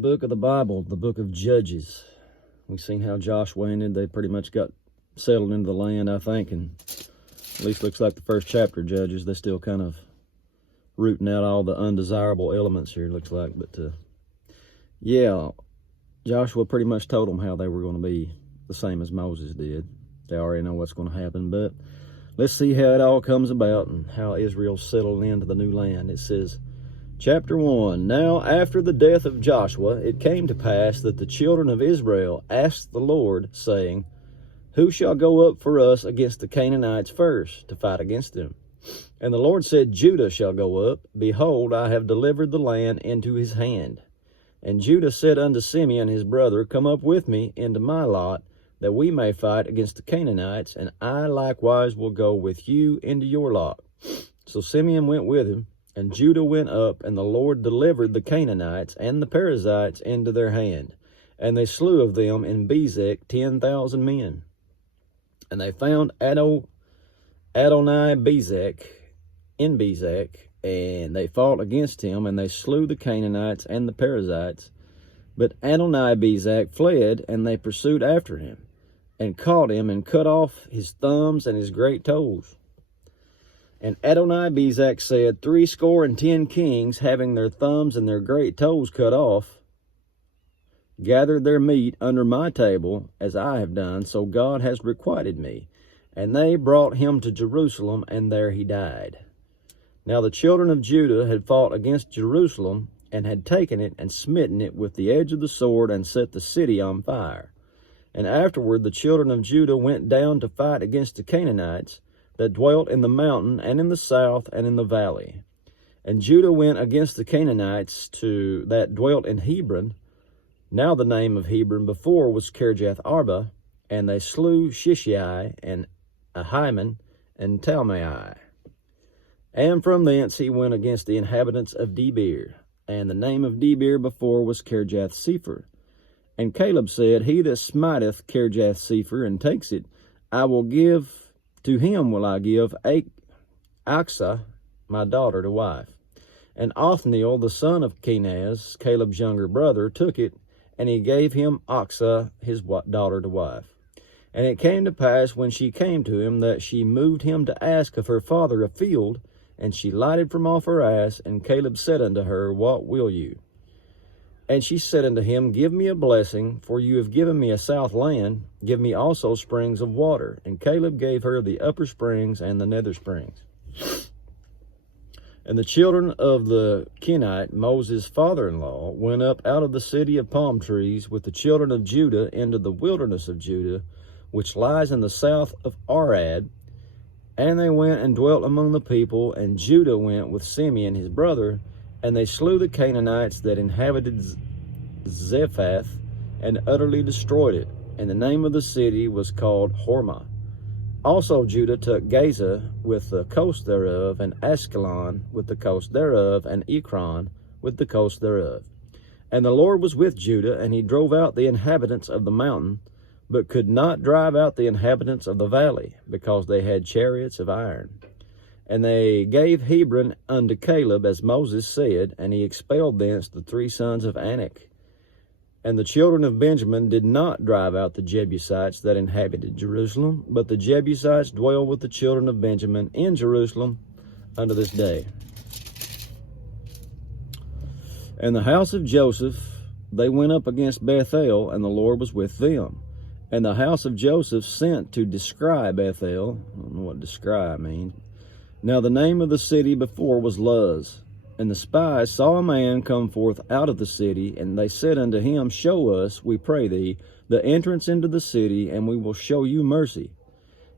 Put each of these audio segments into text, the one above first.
book of the Bible, the book of Judges. We've seen how Joshua ended. They pretty much got settled into the land, I think, and at least looks like the first chapter of Judges. They're still kind of rooting out all the undesirable elements here, looks like. But yeah, Joshua pretty much told them how they were going to be the same as Moses did. They already know what's going to happen, but let's see how it all comes about and how Israel settled into the new land. It says, Chapter 1, Now after the death of Joshua, it came to pass that the children of Israel asked the Lord, saying, Who shall go up for us against the Canaanites first, to fight against them? And the Lord said, Judah shall go up. Behold, I have delivered the land into his hand. And Judah said unto Simeon his brother, Come up with me into my lot, that we may fight against the Canaanites, and I likewise will go with you into your lot. So Simeon went with him, and Judah went up, and the Lord delivered the Canaanites and the Perizzites into their hand. And they slew of them in Bezek 10,000 men. And they found Adoni-Bezek in Bezek, and they fought against him, and they slew the Canaanites and the Perizzites. But Adoni-Bezek fled, and they pursued after him, and caught him, and cut off his thumbs and his great toes. And Adoni-Bezek said, 70 kings, having their thumbs and their great toes cut off, gathered their meat under my table, as I have done, so God has requited me. And they brought him to Jerusalem, and there he died. Now the children of Judah had fought against Jerusalem, and had taken it, and smitten it with the edge of the sword, and set the city on fire. And afterward the children of Judah went down to fight against the Canaanites, that dwelt in the mountain, and in the south, and in the valley. And Judah went against the Canaanites that dwelt in Hebron. Now the name of Hebron before was Kirjath Arba, and they slew Shishai, and Ahiman, and Talmai. And from thence he went against the inhabitants of Debir, and the name of Debir before was Kirjath Sepher. And Caleb said, He that smiteth Kirjath Sepher, and takes it, to him will I give Achsah, my daughter, to wife. And Othniel, the son of Kenaz, Caleb's younger brother, took it, and he gave him Achsah, his daughter, to wife. And it came to pass, when she came to him, that she moved him to ask of her father a field, and she lighted from off her ass, and Caleb said unto her, What will you? And she said unto him, Give me a blessing, for you have given me a south land. Give me also springs of water. And Caleb gave her the upper springs and the nether springs. And the children of the Kenite, Moses' father-in-law, went up out of the city of palm trees with the children of Judah into the wilderness of Judah, which lies in the south of Arad. And they went and dwelt among the people, and Judah went with Simeon his brother, and they slew the Canaanites that inhabited Zephath, and utterly destroyed it. And the name of the city was called Hormah. Also Judah took Gaza with the coast thereof, and Askelon with the coast thereof, and Ekron with the coast thereof. And the Lord was with Judah, and he drove out the inhabitants of the mountain, but could not drive out the inhabitants of the valley, because they had chariots of iron. And they gave Hebron unto Caleb, as Moses said, and he expelled thence the 3 sons of Anak. And the children of Benjamin did not drive out the Jebusites that inhabited Jerusalem, but the Jebusites dwell with the children of Benjamin in Jerusalem unto this day. And the house of Joseph, they went up against Bethel, and the Lord was with them. And the house of Joseph sent to descry Bethel. I don't know what descry means. Now the name of the city before was Luz. And the spies saw a man come forth out of the city, and they said unto him, Show us, we pray thee, the entrance into the city, and we will show you mercy.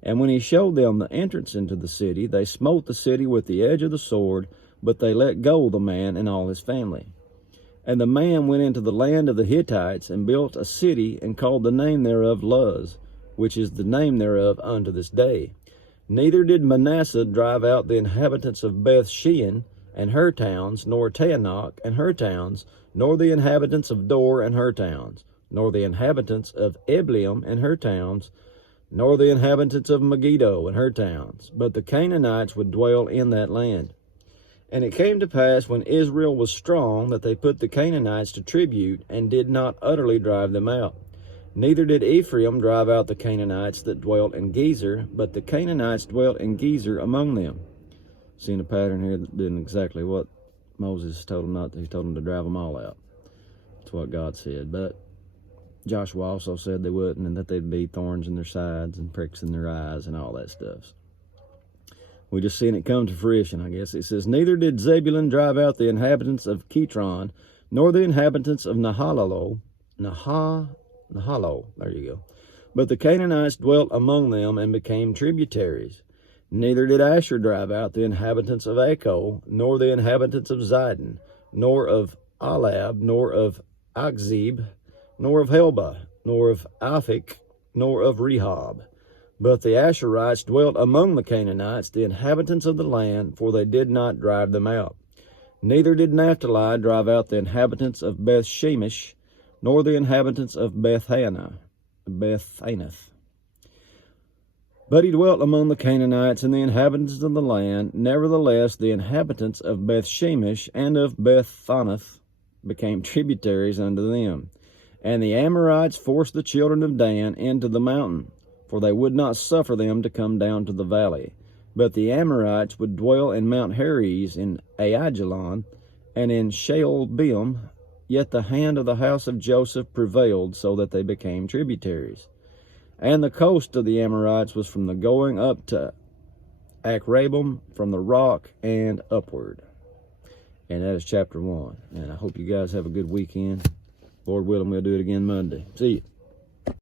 And when he showed them the entrance into the city, they smote the city with the edge of the sword, but they let go the man and all his family. And the man went into the land of the Hittites, and built a city, and called the name thereof Luz, which is the name thereof unto this day. Neither did Manasseh drive out the inhabitants of Beth Shean and her towns, nor Taanach and her towns, nor the inhabitants of Dor and her towns, nor the inhabitants of Eblim and her towns, nor the inhabitants of Megiddo and her towns, but the Canaanites would dwell in that land. And it came to pass, when Israel was strong, that they put the Canaanites to tribute, and did not utterly drive them out. Neither did Ephraim drive out the Canaanites that dwelt in Gezer, but the Canaanites dwelt in Gezer among them. Seeing a pattern here that didn't exactly what Moses told them not to. He told them to drive them all out. That's what God said. But Joshua also said they wouldn't, and that they'd be thorns in their sides and pricks in their eyes and all that stuff. We just seen it come to fruition, I guess. It says, neither did Zebulun drive out the inhabitants of Kitron, nor the inhabitants of Nahalo, there you go. But the Canaanites dwelt among them and became tributaries. Neither did Asher drive out the inhabitants of Acco, nor the inhabitants of Zidon, nor of Alab, nor of Akzib, nor of Helba, nor of Aphik, nor of Rehob. But the Asherites dwelt among the Canaanites, the inhabitants of the land, for they did not drive them out. Neither did Naphtali drive out the inhabitants of Beth-Shemesh, nor the inhabitants of Beth-Anath. But he dwelt among the Canaanites and the inhabitants of the land. Nevertheless, the inhabitants of Beth-Shemesh and of Beth-Anath became tributaries unto them. And the Amorites forced the children of Dan into the mountain, for they would not suffer them to come down to the valley. But the Amorites would dwell in Mount Heres, in Aijalon, and in Shaalbim. Yet the hand of the house of Joseph prevailed, so that they became tributaries. And the coast of the Amorites was from the going up to Akrabim, from the rock and upward. And that is chapter 1. And I hope you guys have a good weekend. Lord willing, we'll do it again Monday. See you.